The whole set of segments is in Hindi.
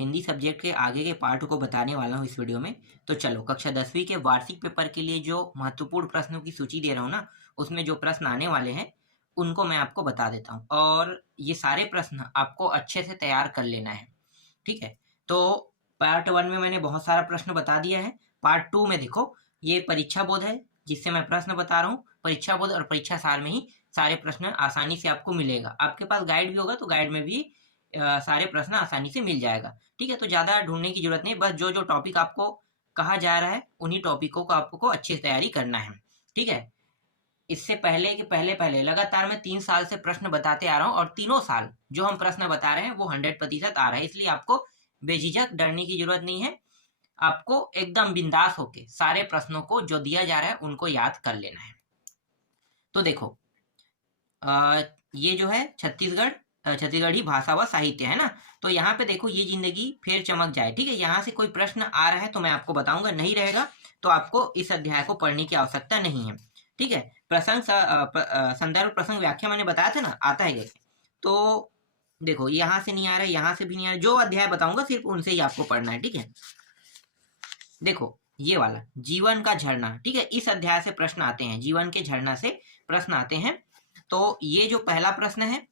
हिंदी सब्जेक्ट के आगे के पार्ट को बताने वाला हूँ इस वीडियो में। तो चलो, कक्षा 10वीं के वार्षिक पेपर के लिए जो महत्वपूर्ण प्रश्नों की सूची दे रहा हूँ ना, उसमें जो प्रश्न आने वाले हैं उनको मैं आपको बता देता हूँ, और ये सारे प्रश्न आपको अच्छे से तैयार कर लेना है। ठीक है, तो पार्ट 1 में मैंने बहुत सारा प्रश्न बता दिया है। पार्ट 2 में देखो, ये परीक्षा बोध है जिससे मैं प्रश्न बता रहा हूँ। परीक्षा बोध और परीक्षा सार में ही सारे प्रश्न आसानी से आपको मिलेगा। आपके पास गाइड भी होगा तो गाइड में भी सारे प्रश्न आसानी से मिल जाएगा। ठीक है, तो ज़्यादा ढूंढने की जरूरत नहीं, बस जो जो टॉपिक आपको कहा जा रहा है उन्हीं टॉपिकों को आपको अच्छे से तैयारी करना है। ठीक है, इससे पहले कि पहले लगातार मैं 3 साल से प्रश्न बताते आ रहा हूँ, और तीनों साल जो हम प्रश्न बता रहे हैं वो 100% आ रहा है, इसलिए आपको बेझिझक डरने की जरूरत नहीं है। आपको एकदम बिंदास होके सारे प्रश्नों को जो दिया जा रहा है उनको याद कर लेना है। तो देखो, ये जो है छत्तीसगढ़ी भाषा व साहित्य है ना, तो यहाँ पे देखो, ये जिंदगी फिर चमक जाए। ठीक है, यहाँ से कोई प्रश्न आ रहा है तो मैं आपको बताऊंगा, नहीं रहेगा तो आपको इस अध्याय को पढ़ने की आवश्यकता नहीं है। ठीक है, संदर्भ प्रसंग व्याख्या मैंने बताया था ना, आता है कैसे। तो देखो, यहाँ से नहीं आ रहा है, यहाँ से भी नहीं आ रहा है, जो अध्याय बताऊंगा सिर्फ उनसे ही आपको पढ़ना है। ठीक है, देखो ये वाला जीवन का झरना। ठीक है, इस अध्याय से प्रश्न आते हैं, जीवन के झरना से प्रश्न आते हैं। तो ये जो पहला प्रश्न है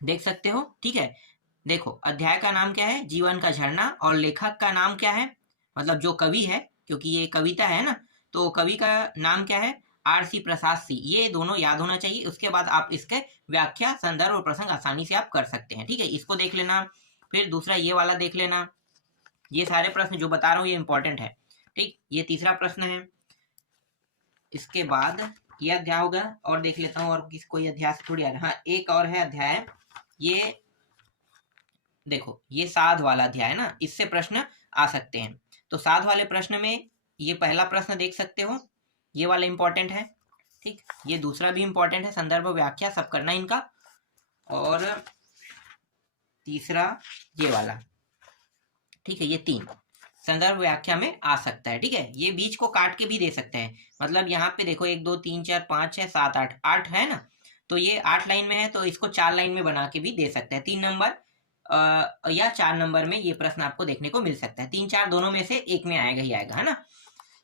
देख सकते हो। ठीक है, देखो अध्याय का नाम क्या है, जीवन का झरना, और लेखक का नाम क्या है, मतलब जो कवि है, क्योंकि ये कविता है ना, तो कवि का नाम क्या है, आर.सी. प्रसाद सी। ये दोनों याद होना चाहिए। उसके बाद आप इसके व्याख्या, संदर्भ और प्रसंग आसानी से आप कर सकते हैं। ठीक है, इसको देख लेना। फिर दूसरा ये वाला देख लेना। ये सारे प्रश्न जो बता रहा हूँ ये इंपॉर्टेंट है। ठीक, ये तीसरा प्रश्न है। इसके बाद ये अध्याय होगा, और देख लेता हूँ, और कोई अध्याय से थोड़ी हाँ, एक और है अध्याय, ये देखो, ये साध वाला अध्याय है ना, इससे प्रश्न आ सकते हैं। तो साध वाले प्रश्न में ये पहला प्रश्न देख सकते हो, ये वाला इंपॉर्टेंट है। ठीक, ये दूसरा भी इंपॉर्टेंट है, संदर्भ व्याख्या सब करना इनका। और तीसरा ये वाला। ठीक है, ये 3 संदर्भ व्याख्या में आ सकता है। ठीक है, ये बीच को काट के भी दे सकते हैं, मतलब यहाँ पे देखो 1 2 3 4 5 6 7 8 है ना, तो ये 8 लाइन में है, तो इसको 4 लाइन में बना के भी दे सकते हैं। 3 नंबर या 4 नंबर में ये प्रश्न आपको देखने को मिल सकता है। 3 4 दोनों में से एक में आएगा ही आएगा, है ना।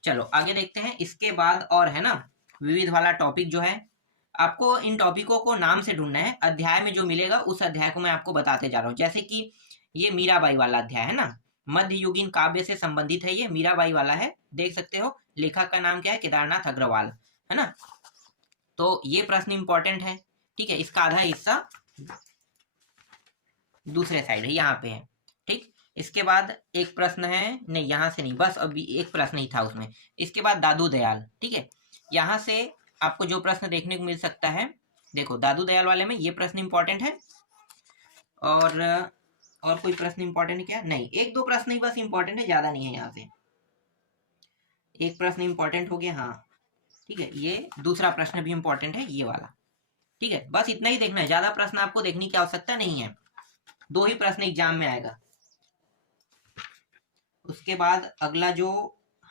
चलो आगे देखते हैं। इसके बाद और है ना, विविध वाला टॉपिक जो है, आपको इन टॉपिकों को नाम से ढूंढना है। अध्याय में जो मिलेगा उस अध्याय को मैं आपको बताते जा रहा हूँ। जैसे कि ये मीराबाई वाला अध्याय है ना, मध्ययुगीन काव्य से संबंधित है, ये मीराबाई वाला है, देख सकते हो। लेखक का नाम क्या है, केदारनाथ अग्रवाल, है ना। तो ये प्रश्न इंपॉर्टेंट है। ठीक है, इसका आधा हिस्सा दूसरे साइड है, यहाँ पे है। ठीक, इसके बाद एक प्रश्न है, नहीं यहाँ से नहीं, बस अभी एक प्रश्न ही था उसमें। इसके बाद दादू दयाल। ठीक है, यहाँ से आपको जो प्रश्न देखने को मिल सकता है, देखो दादू दयाल वाले में ये प्रश्न इंपॉर्टेंट है। और कोई प्रश्न इंपॉर्टेंट है क्या, नहीं, 1 2 प्रश्न ही बस इंपॉर्टेंट है, ज्यादा नहीं है। यहाँ से एक प्रश्न इंपॉर्टेंट हो गया, हाँ। ठीक है, ये दूसरा प्रश्न भी इंपॉर्टेंट है, ये वाला। ठीक है, बस इतना ही देखना है, ज्यादा प्रश्न आपको देखने की आवश्यकता नहीं है। 2 ही प्रश्न एग्जाम में आएगा। उसके बाद अगला जो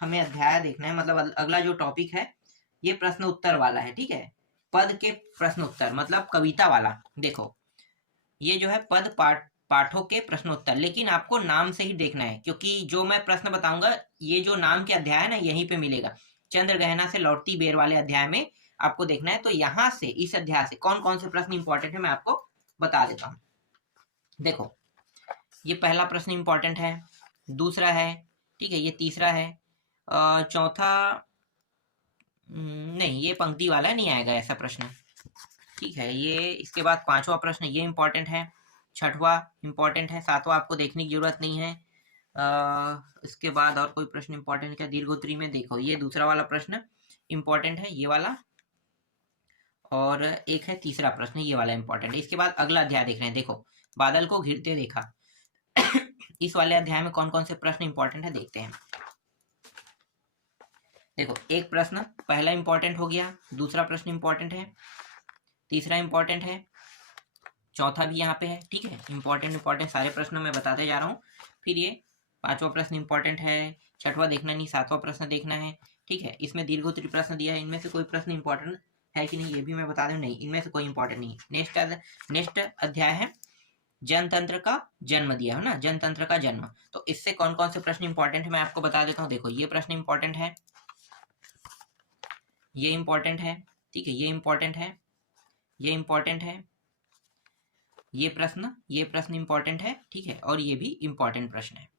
हमें अध्याय देखना है, मतलब अगला जो टॉपिक है, ये प्रश्न उत्तर वाला है। ठीक है, पद के प्रश्न उत्तर, मतलब कविता वाला। देखो ये जो है पद पाठों के प्रश्नोत्तर, लेकिन आपको नाम से ही देखना है, क्योंकि जो मैं प्रश्न बताऊंगा ये जो नाम के अध्याय है ना, यहीं पे मिलेगा। चंद्रगहना से लौटती बेर वाले अध्याय में आपको देखना है। तो यहाँ से, इस अध्याय से कौन कौन से प्रश्न इंपॉर्टेंट है मैं आपको बता देता हूँ। देखो, ये पहला प्रश्न इंपॉर्टेंट है, दूसरा है, ठीक है, ये तीसरा है, चौथा नहीं, ये पंक्ति वाला नहीं आएगा ऐसा प्रश्न। ठीक है, ये इसके बाद 5वां प्रश्न, ये इंपॉर्टेंट है। 6वां इंपॉर्टेंट है, 7वां आपको देखने की जरूरत नहीं है। इसके बाद और कोई प्रश्न इंपॉर्टेंट क्या, दीर्घोत्तरी में देखो, ये दूसरा वाला प्रश्न इंपॉर्टेंट है, ये वाला। और एक है तीसरा प्रश्न, ये वाला इंपॉर्टेंट है। इसके बाद अगला अध्याय देख रहे हैं, देखो बादल को घिरते देखा। इस वाले अध्याय में कौन कौन से प्रश्न इंपॉर्टेंट है देखते हैं। देखो, एक प्रश्न पहला इंपॉर्टेंट हो गया, दूसरा प्रश्न इंपॉर्टेंट है, तीसरा इंपॉर्टेंट है, चौथा भी यहाँ पे है। ठीक है, इंपॉर्टेंट सारे प्रश्नों में बताते जा रहा हूँ। फिर ये 5वां प्रश्न इंपॉर्टेंट है, 6वां देखना नहीं, 7वां प्रश्न देखना है। ठीक है, इसमें दीर्घोत्तरी प्रश्न दिया है, इनमें से कोई प्रश्न इंपॉर्टेंट है कि नहीं ये भी मैं बता दूं, नहीं, इनमें से कोई इंपॉर्टेंट नहीं। नेक्स्ट अध्याय है जनतंत्र का जन्म दिया है ना, जनतंत्र का जन्म। तो इससे कौन कौन से प्रश्न इंपॉर्टेंट है मैं आपको बता देता हूँ। देखो ये प्रश्न इंपॉर्टेंट है, ये इंपॉर्टेंट है, ठीक है, ये इंपॉर्टेंट है, ये इंपॉर्टेंट है, ये प्रश्न इंपॉर्टेंट है, ठीक है, और ये भी इंपॉर्टेंट प्रश्न है।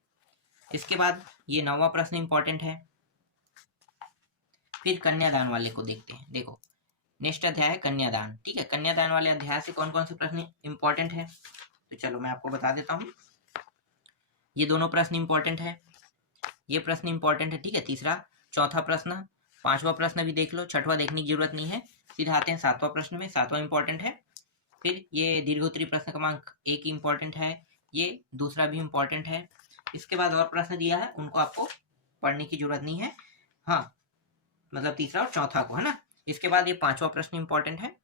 इसके बाद ये 9वां प्रश्न इंपॉर्टेंट है। फिर कन्यादान वाले को देखते हैं। देखो नेक्स्ट अध्याय है कन्यादान, ठीक है, कन्यादान वाले अध्याय से कौन कौन से प्रश्न इंपॉर्टेंट है तो चलो मैं आपको बता देता हूँ। ये दोनों प्रश्न इंपॉर्टेंट है, ये प्रश्न इंपॉर्टेंट है, ठीक है, तीसरा, चौथा प्रश्न, 5वां प्रश्न भी देख लो, 6वां देखने की जरूरत नहीं है। सीधा आते हैं 7वां प्रश्न में, 7वां इंपॉर्टेंट है। फिर ये दीर्घोत्तरी प्रश्न क्रमांक 1 इंपॉर्टेंट है, ये दूसरा भी इंपॉर्टेंट है। इसके बाद और प्रश्न दिया है उनको आपको पढ़ने की जरूरत नहीं है, हाँ मतलब तीसरा और चौथा को, है ना। इसके बाद ये 5वां प्रश्न इंपॉर्टेंट है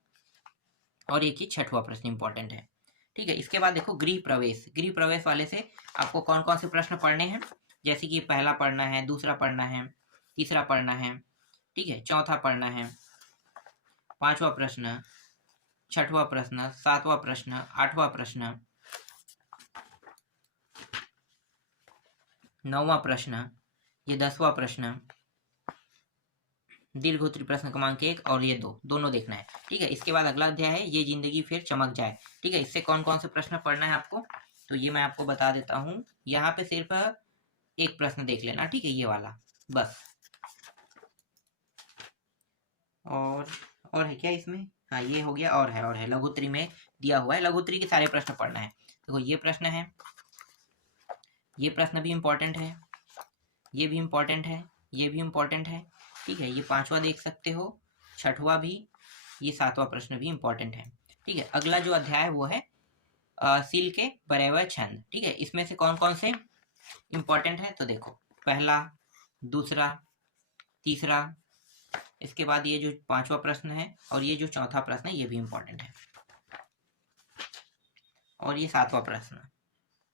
और एक ही 6वां प्रश्न इंपॉर्टेंट है, ठीक है। इसके बाद देखो गृह प्रवेश, गृह प्रवेश वाले से आपको कौन कौन से प्रश्न पढ़ने हैं, जैसे कि पहला पढ़ना है, दूसरा पढ़ना है, तीसरा पढ़ना है, ठीक है, चौथा पढ़ना है, 5वां प्रश्न, 6वां प्रश्न, 7वां प्रश्न, 8वां प्रश्न, 9वां प्रश्न, ये 10वां प्रश्न, दीर्घोत्तरी प्रश्न क्रमांक 1 और ये 2 दोनों देखना है, ठीक है। इसके बाद अगला अध्याय है ये जिंदगी फिर चमक जाए, ठीक है। इससे कौन कौन से प्रश्न पढ़ना है आपको तो ये मैं आपको बता देता हूँ। यहाँ पे सिर्फ एक प्रश्न देख लेना, ठीक है, ये वाला बस। और है क्या इसमें, हाँ ये हो गया, और है लघुत्तरी में दिया हुआ है, लघुत्तरी के सारे प्रश्न पढ़ना है। देखो ये प्रश्न है, ये प्रश्न भी इंपॉर्टेंट है, ये भी इंपॉर्टेंट है, ये भी इंपॉर्टेंट है, ठीक है। ये 5वां देख सकते हो, 6वां भी, ये 7वां प्रश्न भी इंपॉर्टेंट है, ठीक है। अगला जो अध्याय है वो है सील के पर्यायवाची छंद, ठीक है। इसमें से कौन कौन से इंपॉर्टेंट है तो देखो पहला, दूसरा, तीसरा, इसके बाद ये जो 5वां प्रश्न है और ये जो चौथा प्रश्न है ये भी इंपॉर्टेंट है, और ये 7वां प्रश्न,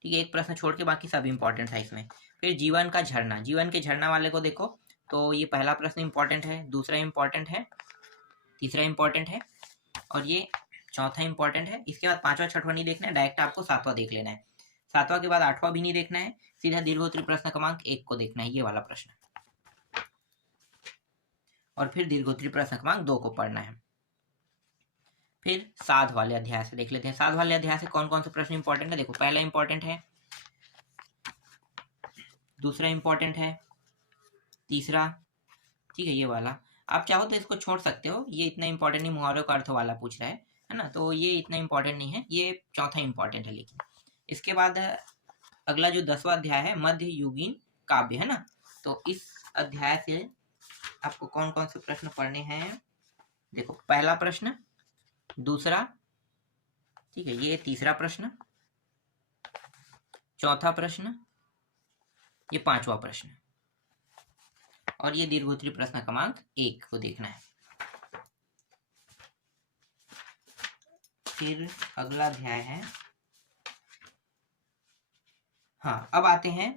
ठीक है। एक प्रश्न छोड़ के बाकी सब इंपॉर्टेंट है इसमें। फिर जीवन का झरना, जीवन के झरना वाले को देखो तो ये पहला प्रश्न इंपॉर्टेंट है, दूसरा इंपॉर्टेंट है, तीसरा इंपॉर्टेंट है और ये चौथा इंपॉर्टेंट है। इसके बाद 5वां 6वां नहीं देखना है, डायरेक्ट आपको 7वां देख लेना है। 7वां के बाद 8वां भी नहीं देखना है, सीधा दीर्घोत्तरी प्रश्न क्रमांक 1 को देखना है, ये वाला प्रश्न, और फिर दीर्घोत्तरी प्रश्न क्रमांक 2 को पढ़ना है। फिर साध वाले अध्याय से देख लेते हैं। साध वाले अध्याय से कौन कौन से प्रश्न इंपॉर्टेंट है देखो पहला इंपॉर्टेंट है, दूसरा इंपॉर्टेंट है, तीसरा, ठीक है, ये वाला आप चाहो तो इसको छोड़ सकते हो, ये इतना इंपॉर्टेंट नहीं, मुहावरों का अर्थ वाला पूछ रहा है ना, तो ये इतना इंपॉर्टेंट नहीं है, ये चौथा इंपॉर्टेंट है। लेकिन इसके बाद अगला जो 10वां अध्याय है मध्ययुगीन काव्य, है ना, तो इस अध्याय से आपको कौन कौन से प्रश्न पढ़ने हैं देखो पहला प्रश्न, दूसरा, ठीक है, ये तीसरा प्रश्न, चौथा प्रश्न, ये 5वां प्रश्न, और ये दीर्घोत्तरी प्रश्न क्रमांक 1 को देखना है। फिर अगला अध्याय है, हाँ अब आते हैं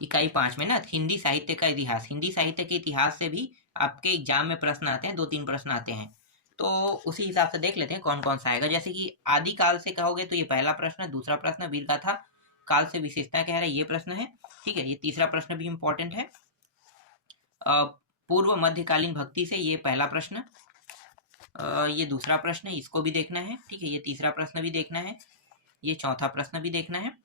इकाई 5 में ना, हिंदी साहित्य का इतिहास। हिंदी साहित्य के इतिहास से भी आपके एग्जाम में प्रश्न आते हैं, 2-3 प्रश्न आते हैं, तो उसी हिसाब से देख लेते हैं कौन कौन सा आएगा। जैसे कि आदिकाल से कहोगे तो ये पहला प्रश्न, दूसरा प्रश्न वीरगाथा काल से विशेषता कह रहा है, ये प्रश्न है, ठीक है। ये तीसरा प्रश्न भी इंपॉर्टेंट है। पूर्व मध्यकालीन भक्ति से ये पहला प्रश्न, ये दूसरा प्रश्न है, इसको भी देखना है, ठीक है। ये तीसरा प्रश्न भी देखना है, ये चौथा प्रश्न भी देखना है,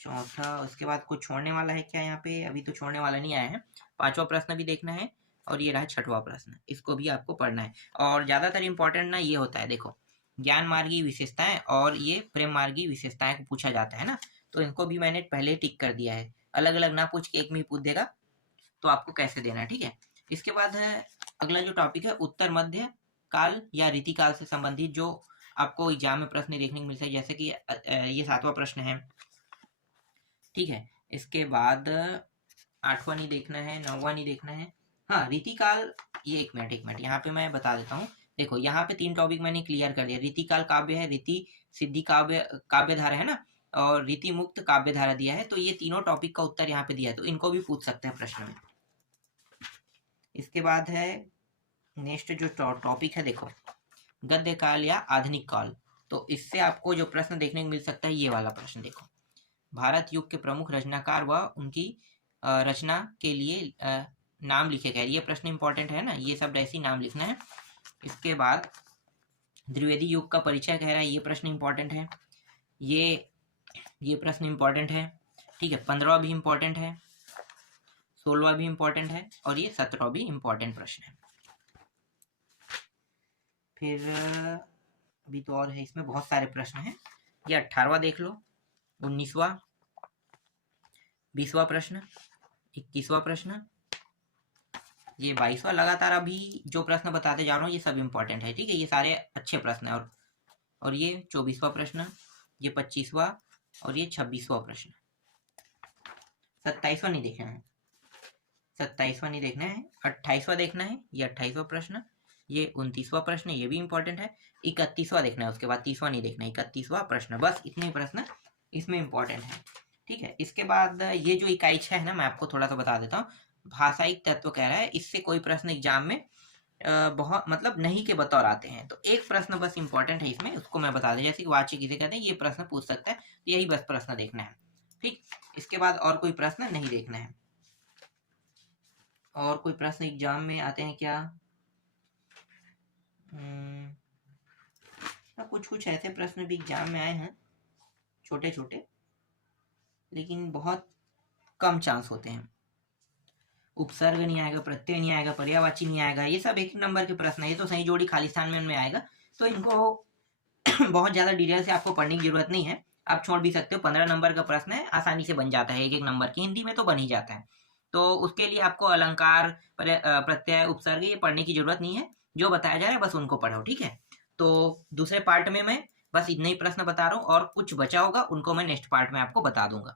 चौथा। उसके बाद कुछ छोड़ने वाला है क्या यहाँ पे, अभी तो छोड़ने वाला नहीं आया है। 5वां प्रश्न भी देखना है और ये रहा 6वां प्रश्न, इसको भी आपको पढ़ना है। और ज्यादातर इंपॉर्टेंट ना ये होता है, देखो ज्ञान मार्गी विशेषताएं और ये प्रेम मार्गी विशेषताएं को पूछा जाता है ना, तो इनको भी मैंने पहले टिक कर दिया है, अलग अलग ना पूछ के एक में ही पूछ देगा तो आपको कैसे देना है, ठीक है। इसके बाद अगला जो टॉपिक है उत्तर मध्य काल या रीतिकाल से संबंधित जो आपको एग्जाम में प्रश्न देखने को मिलता है, जैसे कि ये 7वां प्रश्न है, ठीक है। इसके बाद 8वां नहीं देखना है, 9वां नहीं देखना है, हाँ रीतिकाल, ये एक मिनट यहाँ पे मैं बता देता हूँ। देखो यहाँ पे 3 टॉपिक मैंने क्लियर कर दिया, रीतिकाल काव्य है, रीति सिद्धि काव्य धारा है ना, और रीति मुक्त काव्य धारा दिया है, तो ये तीनों टॉपिक का उत्तर यहाँ पे दिया है, तो इनको भी पूछ सकते हैं प्रश्न में। इसके बाद है नेक्स्ट जो टॉपिक है देखो गद्य काल या आधुनिक काल, तो इससे आपको जो प्रश्न देखने को मिल सकता है, ये वाला प्रश्न देखो। भारत युग के प्रमुख रचनाकार व उनकी रचना के लिए नाम लिखे गए। ये प्रश्न इंपॉर्टेंट है ना, ये सब ऐसे ही नाम लिखना है। इसके बाद द्विवेदी युग का परिचय कह रहा है, ये प्रश्न इंपॉर्टेंट है। ये प्रश्न इंपॉर्टेंट है, ठीक है। 15वां भी इंपॉर्टेंट है, 16वां भी इंपॉर्टेंट है और ये 17वां भी इंपॉर्टेंट प्रश्न है। फिर अभी तो और है, इसमें बहुत सारे प्रश्न हैं। ये 18वां देख लो, 19वां, 20वां प्रश्न, 21वां प्रश्न, ये 22वां। लगातार अभी जो प्रश्न बताते जा रहा हूँ ये सब इंपॉर्टेंट है, ठीक है। ये सारे अच्छे प्रश्न हैं। और ये 24वां प्रश्न, ये 25वां और ये 26वां प्रश्न। 27वां नहीं देखना है, 27वां नहीं देखना है, 28वां देखना है। ये 28वां प्रश्न, ये 29वां प्रश्न, ये भी इंपॉर्टेंट है। 31वां देखना है, उसके बाद 30वां नहीं देखना है, 31वां प्रश्न। बस इतने प्रश्न इसमें इंपॉर्टेंट है, ठीक है। इसके बाद ये जो इकाई 6 है ना, मैं आपको थोड़ा सा बता देता हूँ। भाषायिक तत्व कह रहा है, इससे कोई प्रश्न एग्जाम में बहुत मतलब नहीं के बतौर आते हैं। तो एक प्रश्न बस इंपॉर्टेंट है इसमें, उसको मैं बता दूं। जैसे कि वाच्य किसे कहते हैं, ये प्रश्न पूछ सकता है, तो यही बस प्रश्न देखना है, ठीक। इसके बाद और कोई प्रश्न नहीं देखना है। और कोई प्रश्न एग्जाम में आते हैं क्या? कुछ ऐसे प्रश्न भी एग्जाम में आए हैं, छोटे छोटे, लेकिन बहुत कम चांस होते हैं। उपसर्ग नहीं आएगा, प्रत्यय नहीं आएगा, पर्यायवाची नहीं आएगा, ये सब एक नंबर के प्रश्न है। ये तो सही जोड़ी खाली स्थान में आएगा, तो इनको बहुत ज्यादा डिटेल से आपको पढ़ने की जरूरत नहीं है, आप छोड़ भी सकते हो। 15 नंबर का प्रश्न है, आसानी से बन जाता है, एक नंबर की हिंदी में तो बन ही जाता है। तो उसके लिए आपको अलंकार, प्रत्यय, उपसर्ग ये पढ़ने की जरूरत नहीं है। जो बताया जा रहा है बस उनको पढ़ो, ठीक है। तो दूसरे पार्ट में मैं बस इतने ही प्रश्न बता रहा हूँ, और कुछ बचा होगा उनको मैं नेक्स्ट पार्ट में आपको बता दूंगा।